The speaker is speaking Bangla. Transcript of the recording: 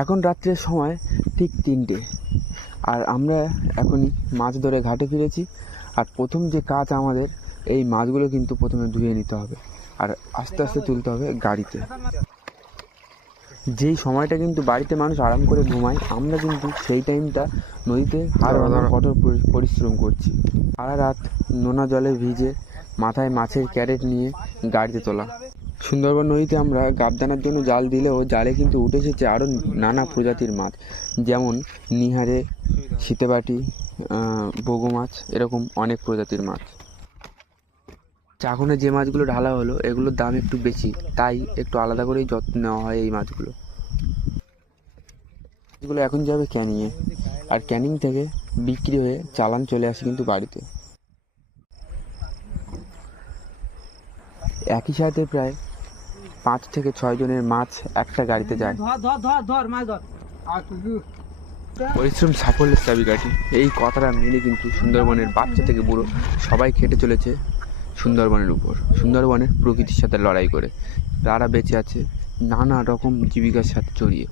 এখন রাত্রের সময় ঠিক 3টে, আর আমরা এখনই মাছ ধরে ঘাটে ফিরেছি। আর প্রথম যে কাজ আমাদের, এই মাছগুলো কিন্তু প্রথমে ধুয়ে নিতে হবে আর আস্তে আস্তে তুলতে হবে গাড়িতে। যেই সময়টা কিন্তু বাড়িতে মানুষ আরাম করে ঘুমায়, আমরা কিন্তু সেই টাইমটা নদীতে হাড় ভাঙা কঠোর পরিশ্রম করছি। সারা রাত নোনা জলে ভিজে মাথায় মাছের ক্যারেট নিয়ে গাড়িতে তোলা। সুন্দরবন নদীতে আমরা গাবদানার জন্য জাল দিলেও জালে কিন্তু উঠে এসেছে আরও নানা প্রজাতির মাছ, যেমন নিহারে, শীতেবাটি, বগো মাছ, এরকম অনেক প্রজাতির মাছ। চাকুনে যে মাছগুলো ঢালা হলো এগুলোর দাম একটু বেশি, তাই একটু আলাদা করেই যত্ন নেওয়া হয় এই মাছগুলো। এগুলো এখন যাবে ক্যানিংয়ে, আর ক্যানিং থেকে বিক্রি হয়ে চালান চলে আসে কিন্তু বাড়িতে। একই সাথে প্রায় 5 থেকে 6 জনের মাছ একটা গাড়িতে যায়। পরিশ্রম সাফল্যের চাবিকাঠি, এই কথাটা মেনে কিন্তু সুন্দরবনের বাচ্চা থেকে বুড়ো সবাই খেটে চলেছে সুন্দরবনের উপর, সুন্দরবনের প্রকৃতির সাথে লড়াই করে। তারা বেঁচে আছে নানা রকম জীবিকার সাথে জড়িয়ে।